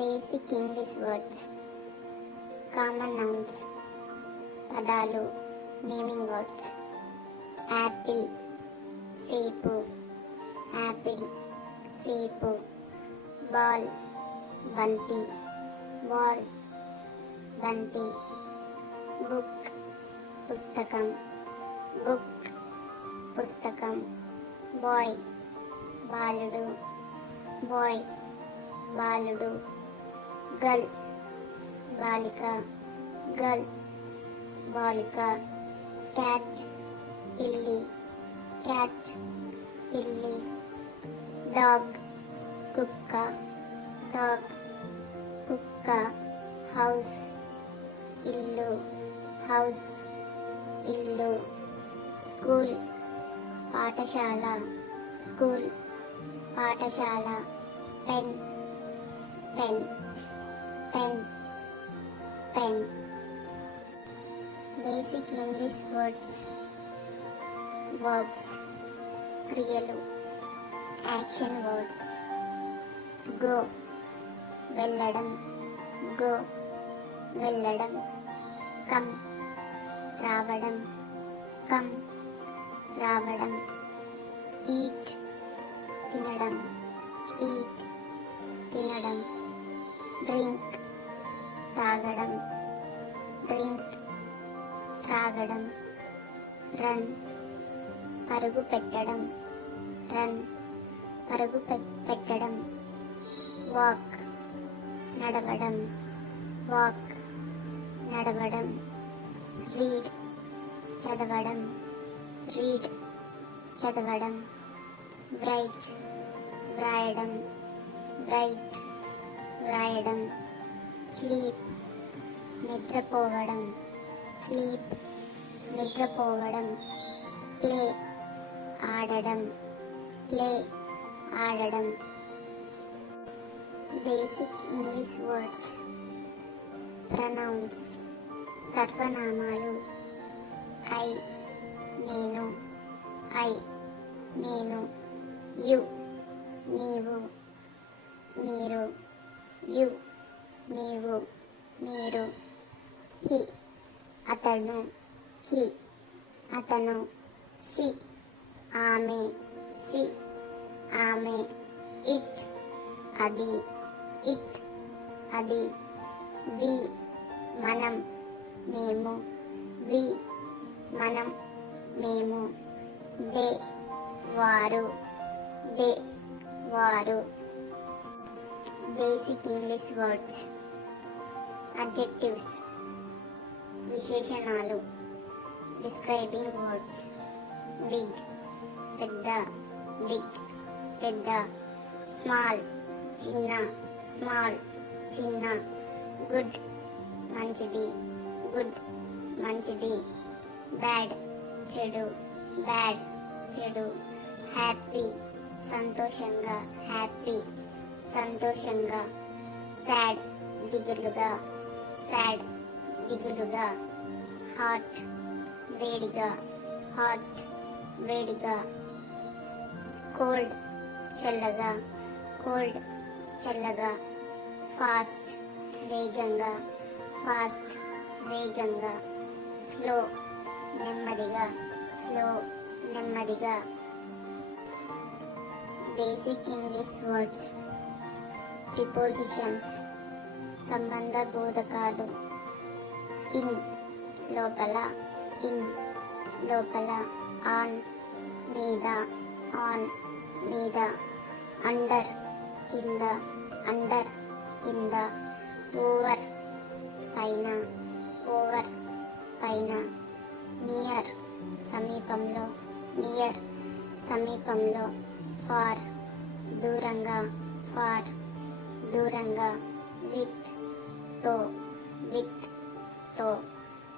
Basic English words common nouns పదాలు naming words apple సేపు apple సేపు బాల్ బంతి బాల్ బంతి బుక్ పుస్తకం బుక్ పుస్తకం బాయ్ బాలుడు బాయ్ బాలుడు. గల్ బాలిక గర్ల్ బాలిక క్యాచ్ పిల్లి క్యాచ్ పిల్లి డాగ్ కుక్క డాగ్ కుక్క హౌస్ ఇల్లు హౌస్ ఇల్లు స్కూల్ పాఠశాల స్కూల్ పాఠశాల pen pen. Pen pen basic English words verbs క్రియలు యాక్షన్ వర్డ్స్ గో వెళ్ళడం గో వెళ్ళడం కమ్ రావడం కమ్ రావడం ఈట్ తినడం ఈట్ తినడం డ్రింక్ తాగడం డ్రింక్ త్రాగడం రన్ పరుగు పెట్టడం రన్ పరుగు పె- పెట్టడం వాక్ నడవడం వాక్ నడవడం రీడ్ చదవడం రీడ్ చదవడం బ్రైట్ వ్రాయడం బ్రైట్ వ్రాయడం స్లీప్. నిద్రపోవడం. స్లీప్. నిద్రపోవడం. ప్లే. ఆడడం. ప్లే. ఆడడం. Basic English words. ప్రనౌన్స్. సర్వనామాలు. ఐ. నేను. ఐ. నేను. యు. నీవు. మీరు. యు. నీవు మీరు హి. అతను హి. అతను సి. ఆమె సి. ఆమె. ఇట్. అది. ఇట్. అది. వి. మనం మేము. వి. మనం మేము. దే. వారు. దే. వారు. Basic English words. అడ్జెక్టివ్స్ విశేషణాలు డిస్క్రైబింగ్ వర్డ్స్ బిగ్ పెద్ద బిగ్ పెద్ద స్మాల్ చిన్న స్మాల్ చిన్న గుడ్ మంచిది గుడ్ మంచిది బ్యాడ్ చెడు బ్యాడ్ చెడు హ్యాపీ సంతోషంగా హ్యాపీ సంతోషంగా సాడ్ దిగులుగా సాడ్ దిగులుగా హాట్ వేడిగా హాట్ వేడిగా కోల్డ్ చల్లగా కోల్డ్ చల్లగా ఫాస్ట్ వేగంగా ఫాస్ట్ వేగంగా స్లో నెమ్మదిగా స్లో నెమ్మదిగా. బేసిక్ ఇంగ్లీష్ వర్డ్స్ ప్రిపోజిషన్స్ సంబంధ బోధకాలు. ఇన్ లోపల ఇన్ లోపల ఆన్ మీద ఆన్ మీద అండర్ కింద అండర్ కింద ఓవర్ పైన ఓవర్ పైన నియర్ సమీపంలో నియర్ సమీపంలో ఫార్ దూరంగా ఫార్ దూరంగా. విత్తో విత్తో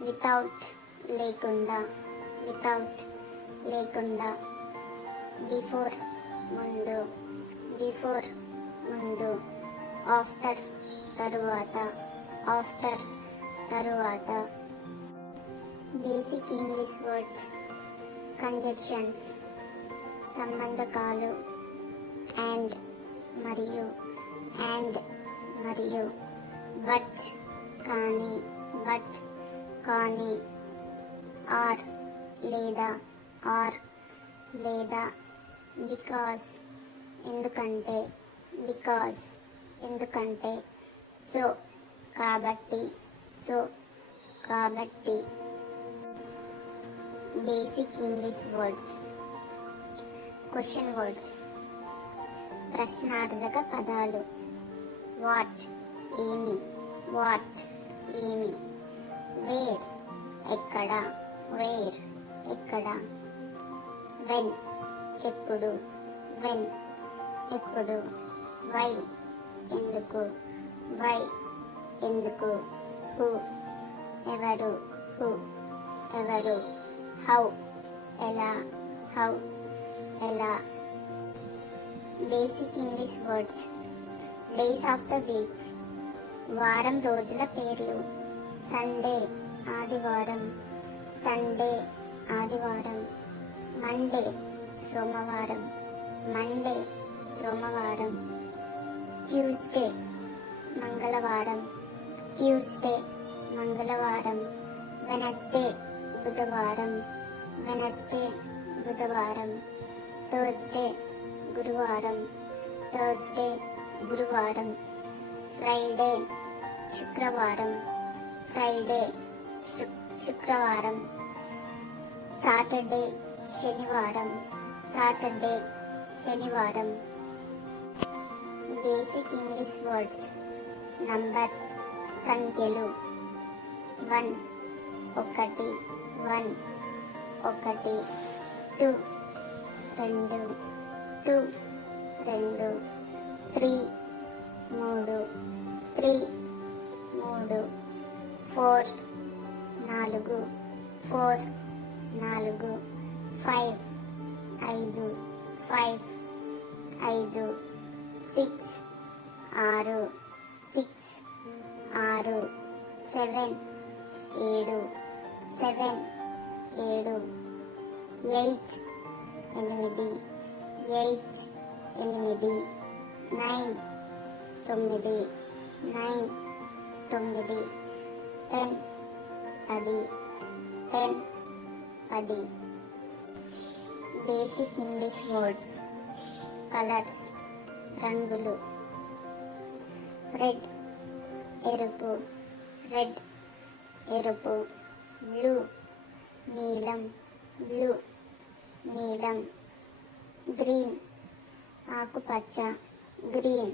వితౌట్ లేకుండా వితౌట్ లేకుండా బిఫోర్ ముందు బిఫోర్ ముందు ఆఫ్టర్ తరువాత ఆఫ్టర్ తరువాత. బేసిక్ ఇంగ్లీష్ వర్డ్స్ కంజక్షన్స్ సంబంధకాలు అండ్ మరియు అండ్. మరియు బట్ కానీ బట్ కానీ ఆర్ లేదా ఆర్ లేదా బికాస్ ఎందుకంటే బికాస్ ఎందుకంటే సో కాబట్టి సో కాబట్టి. Basic English words question words ప్రశ్నార్థక పదాలు. వాచ్ ఏమి వాచ్ ఏమి వేర్ ఎక్కడ? వేర్ ఎక్కడ? వెన్ ఎప్పుడు? వెన్ ఎప్పుడు? వై ఎందుకు? వై ఎందుకు? హూ ఎవరు? హూ ఎవరు? హౌ ఎలా? హౌ ఎలా? Basic English words days of the week వారం రోజుల పేర్లు. సండే ఆదివారం. సండే ఆదివారం. మండే సోమవారం. మండే సోమవారం. ట్యూస్డే మంగళవారం. ట్యూస్డే మంగళవారం. వెనస్డే బుధవారం. వెనస్డే బుధవారం. థర్స్డే గురువారం. థర్స్డే గురువారం ఫ్రైడే శుక్రవారం ఫ్రైడే శుక్రవారం సాటర్డే శనివారం సాటర్డే శనివారం. బేసిక్ ఇంగ్లీష్ వర్డ్స్ నంబర్స్ సంఖ్యలు. వన్ ఒకటి వన్ ఒకటి టూ రెండు టూ రెండు. త్రీ మూడు త్రీ మూడు ఫోర్ నాలుగు ఫోర్ నాలుగు ఫైవ్ ఐదు ఫైవ్ ఐదు సిక్స్ ఆరు సిక్స్ ఆరు సెవెన్ ఏడు సెవెన్ ఏడు ఎయిట్ ఎనిమిది ఎయిట్ ఎనిమిది నైన్ తొమ్మిది నైన్ తొమ్మిది టెన్ పది టెన్ పది. బేసిక్ ఇంగ్లీష్ వర్డ్స్ కలర్స్ రంగులు. రెడ్ ఎరుపు రెడ్ ఎరుపు. బ్లూ నీలం బ్లూ నీలం. గ్రీన్ ఆకుపచ్చ. గ్రీన్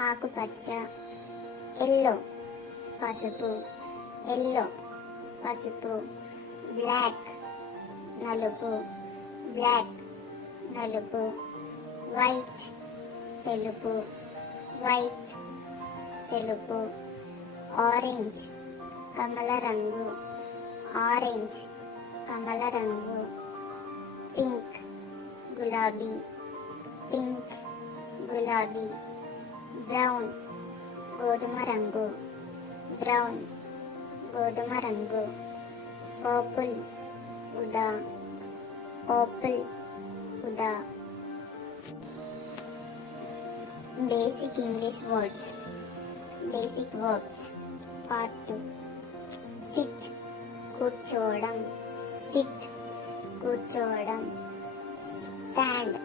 ఆకుపచ్చ ఎల్లో పసుపు ఎల్లో పసుపు బ్లాక్ నలుపు బ్లాక్ నలుపు వైట్ తెలుపు వైట్ తెలుపు ఆరెంజ్ కమల రంగు ఆరెంజ్ కమల రంగు పింక్ గులాబీ పింక్ గులాబీ బ్రౌన్ గోధుమ రంగు బ్రౌన్ గోధుమ రంగు పర్పుల్ ఉదా పర్పుల్ ఉదా. Basic English words basic verbs part sit కూర్చోవడం. సిట్ కూర్చోవడం. స్టాండ్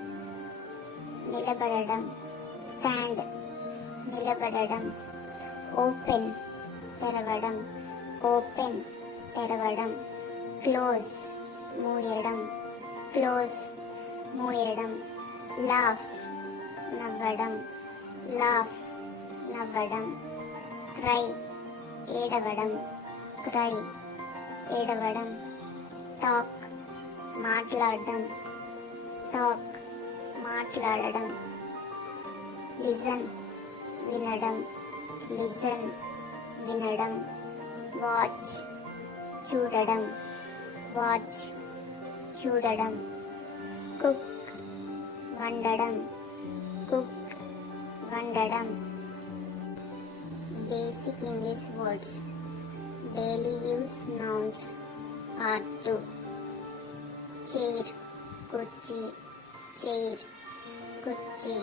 నిలబడడం స్టాండ్ నిలబడడం ఓపెన్ తెరవడం ఓపెన్ తెరవడం క్లోజ్ మూయడం క్లోజ్ మూయడం లాఫ్ నవ్వడం లాఫ్ నవ్వడం క్రై ఏడవడం క్రై ఏడవడం టాక్ మాట్లాడడం టాక్ మాట్లాడడం. లిజన్ వినడం. లిజన్ వినడం. వాచ్ చూడడం. వాచ్ చూడడం. కుక్ వండడం. కుక్ వండడం. Basic English words. Daily use nouns part two. Chair కుర్చీ చైర్. కుర్చీ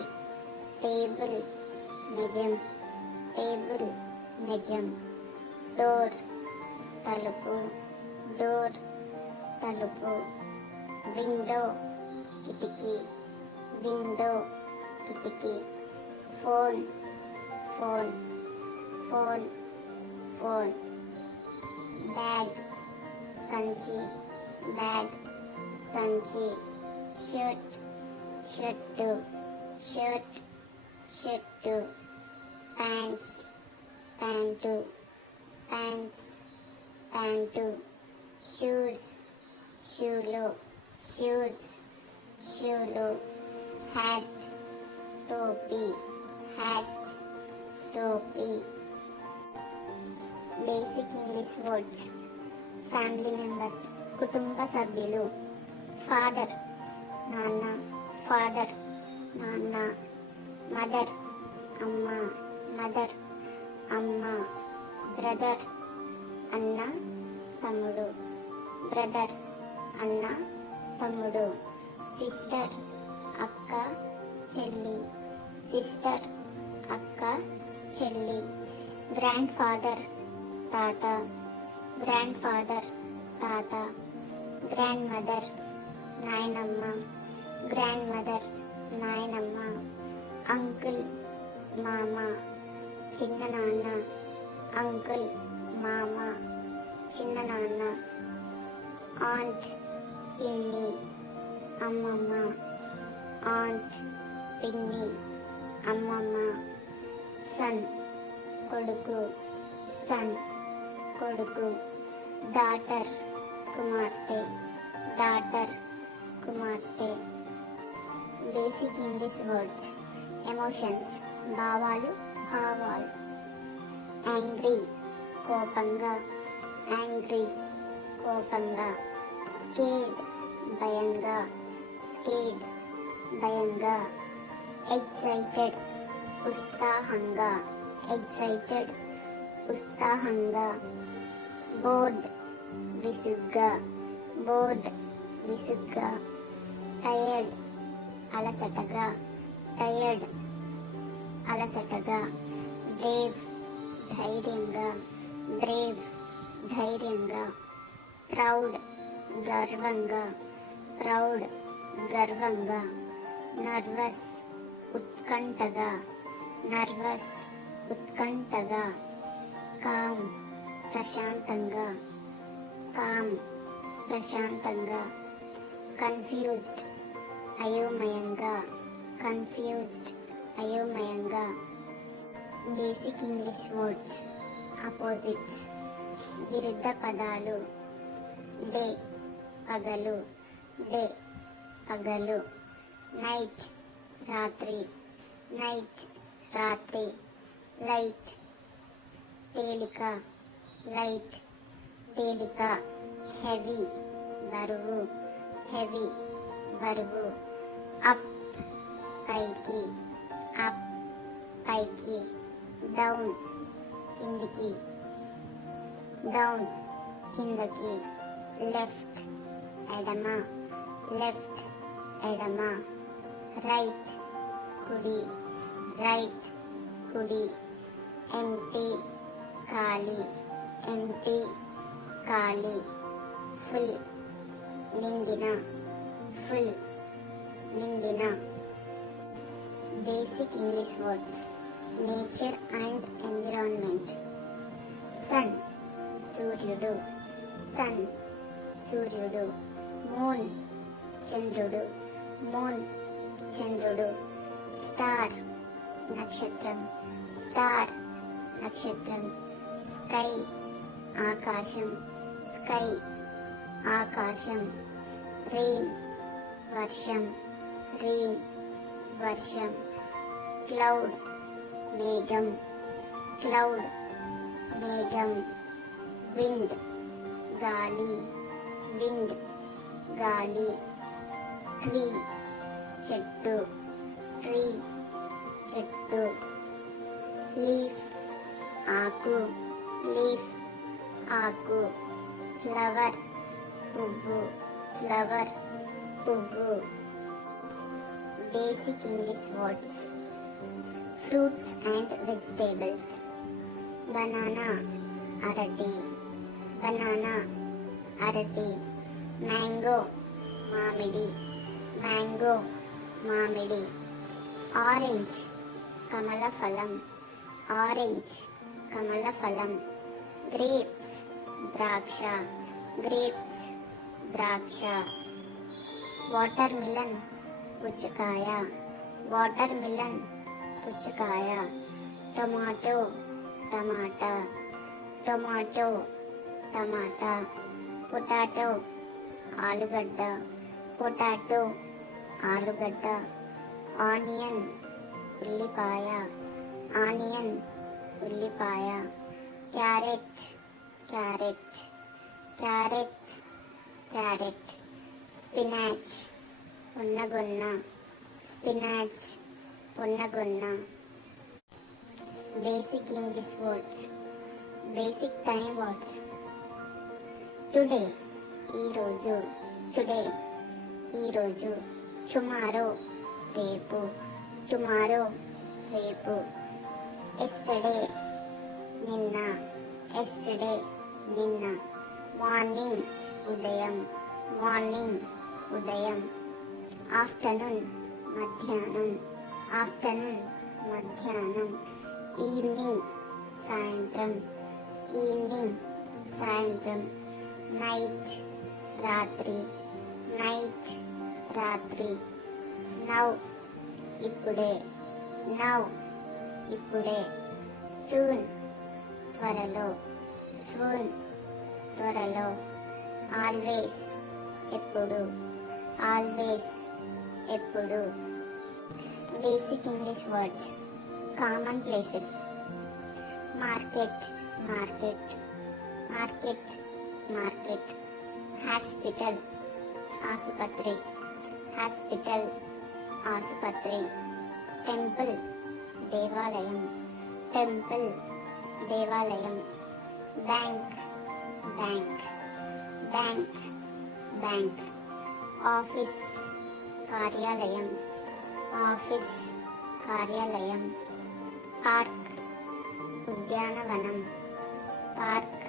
టేబుల్ నిజం టేబుల్ నిజం డోర్ తలుపు డోర్ తలుపు విండో కిటికీ విండో కిటికీ phone phone phone phone bag సంచి బ్యాగ్ సంచి shirt shirt shirt shirt pants pant pants pant shoes షూలు shoes షూలు హ్యాట్ టోపీ హ్యాట్ టోపీ. Basic English words family members కుటుంబ సభ్యులు ఫాదర్ నాన్న ఫాదర్ నాన్న మదర్ అమ్మ మదర్ అమ్మ బ్రదర్ అన్న తమ్ముడు బ్రదర్ అన్న తమ్ముడు సిస్టర్ అక్క చెల్లి సిస్టర్ అక్క చెల్లి గ్రాండ్ ఫాదర్ తాత గ్రాండ్ ఫాదర్ తాత గ్రాండ్ మదర్ నాయనమ్మ గ్రాండ్ మదర్ నాయనమ్మ అంకుల్ మామ చిన్న నాన్న అంకుల్ మామ చిన్న నాన్న ఆంట్ పిన్ని అమ్మమ్మ ఆంట్ పిన్ని అమ్మమ్మ సన్ కొడుకు సన్ కొడుకు డాటర్ కుమార్తె డాటర్ కుమార్తె. బేసిక్ ఇంగ్లీష్ వర్డ్స్ ఎమోషన్స్ భావాలు భావాలు. యాంగ్రీ కోపంగా. యాంగ్రీ కోపంగా. స్కేడ్ భయంగా. స్కేడ్ భయంగా. ఎక్సైటెడ్ ఉత్సాహంగా. ఎక్సైటెడ్ ఉత్సాహంగా. బోర్డ్ విసుగ్గా. బోర్డ్ విసుగ్గా. టయర్డ్ అలసటగా టయర్డ్ అలసటగా బ్రేవ్ ధైర్యంగా బ్రేవ్ ధైర్యంగా ప్రౌడ్ గర్వంగా ప్రౌడ్ గర్వంగా నర్వస్ ఉత్కంఠగా నర్వస్ ఉత్కంఠగా కామ్ ప్రశాంతంగా కామ్ ప్రశాంతంగా కన్ఫ్యూజ్డ్ అయోమయంగా కన్ఫ్యూజ్డ్ అయోమయంగా. బేసిక్ ఇంగ్లీష్ వర్డ్స్ అపోజిట్స్ విరుద్ధ పదాలు. డే పగలు. డే పగలు. నైట్ రాత్రి. నైట్ రాత్రి. లైట్ తేలిక. లైట్ తేలిక. హెవీ బరువు. హెవీ బరువు. అప్ పైకి అప్ పైకి డౌన్ కిందికి డౌన్ కిందకి లెఫ్ట్ ఎడమ లెఫ్ట్ ఎడమ రైట్ కుడి రైట్ కుడి ఎంటీ ఖాళీ ఎంటీ ఖాళీ ఫుల్ నిండిన ఫుల్ నిండిన basic English words nature and environment sun సూర్యుడు. సన్ సూర్యుడు. మూన్ చంద్రుడు. మూన్ చంద్రుడు. స్టార్ నక్షత్రం. స్టార్ నక్షత్రం. స్కై ఆకాశం. స్కై ఆకాశం. రెయిన్ వర్షం. రెయిన్ వర్షం. క్లౌడ్ మేఘం. క్లౌడ్ మేఘం. విండ్ గాలి. విండ్ గాలి. ట్రీ చెట్టు. ట్రీ చెట్టు. లీఫ్ ఆకు. లీఫ్ ఆకు. ఫ్లవర్ పువ్వు. ఫ్లవర్ పువ్వు. Basic English words fruits and vegetables banana అరటి బనానా అరటి మ్యాంగో మామిడి మ్యాంగో మామిడి ఆరెంజ్ కమల ఫలం ఆరెంజ్ కమల ఫలం గ్రేప్స్ ద్రాక్ష గ్రేప్స్ ద్రాక్ష వాటర్ మిలన్ పుచ్చకాయ వాటర్ మిలన్ పుచ్చకాయ టొమాటో టమాటా టొమాటో టమాటా పొటాటో ఆలుగడ్డ పొటాటో ఆలుగడ్డ ఆనియన్ ఉల్లిపాయ ఆనియన్ ఉల్లిపాయ carrot carrot carrot carrot spinach. పొన్నగొన్న spinach పొన్నగొన్న. Basic English words basic time words today ఈరోజు టుడే ఈరోజు టుమారో రేపు టుమారో రేపు. ఎస్టర్డే నిన్న ఎస్టర్డే నిన్న. మార్నింగ్ ఉదయం మార్నింగ్ ఉదయం. ఆఫ్టర్నూన్ మధ్యాహ్నం. ఆఫ్టర్నూన్ మధ్యాహ్నం. ఈవినింగ్ సాయంత్రం. ఈవినింగ్ సాయంత్రం. నైట్ రాత్రి. నైట్ రాత్రి. నౌ ఇప్పుడే. నౌ ఇప్పుడే. సూన్ త్వరలో. సూన్ త్వరలో. ఆల్వేస్ ఎప్పుడు? ఆల్వేస్ ఎప్పుడు basic English words common places market market market market hospital ఆసుపత్రి హాస్పిటల్ ఆసుపత్రి టెంపుల్ దేవాలయం టెంపుల్ దేవాలయం bank bank bank bank office కార్యాలయం ఆఫీస్ కార్యాలయం పార్క్ ఉద్యానవనం పార్క్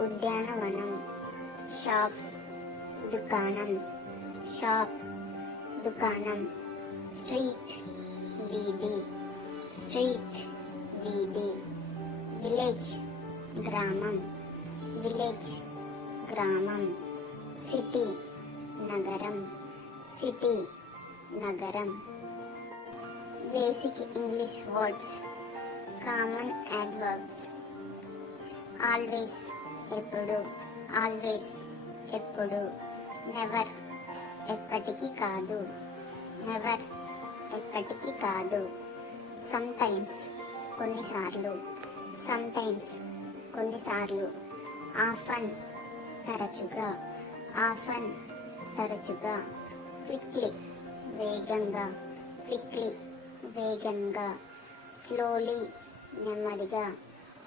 ఉద్యానవనం షాప్ దుకాణం షాప్ దుకాణం స్ట్రీట్ వీధి స్ట్రీట్ వీధి విలేజ్ గ్రామం విలేజ్ గ్రామం సిటీ నగరం సిటీ నగరం. Basic English words common adverbs always ఎప్పుడు ఆల్వేస్ ఎప్పుడు. నెవర్ ఎప్పటికీ కాదు. నెవర్ ఎప్పటికీ కాదు. సమ్ టైమ్స్ కొన్నిసార్లు. సమ్ టైమ్స్ కొన్నిసార్లు. ఆఫన్ తరచుగా. ఆఫన్ తరచుగా. క్విక్లీ వేగంగా క్విక్లీ వేగంగా స్లోలీ నెమ్మదిగా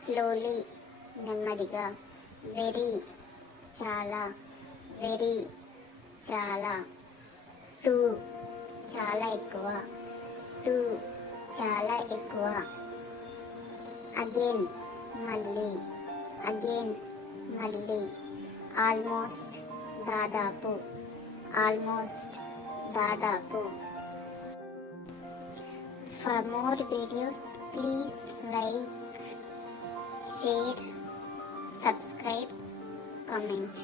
స్లోలీ నెమ్మదిగా వెరీ చాలా వెరీ చాలా టూ చాలా ఎక్కువ టూ చాలా ఎక్కువ అగైన్ మళ్ళీ అగైన్ మళ్ళీ ఆల్మోస్ట్ దాదాపు ఆల్మోస్ట్ దాదాపు For more videos, please like, share, subscribe, comment.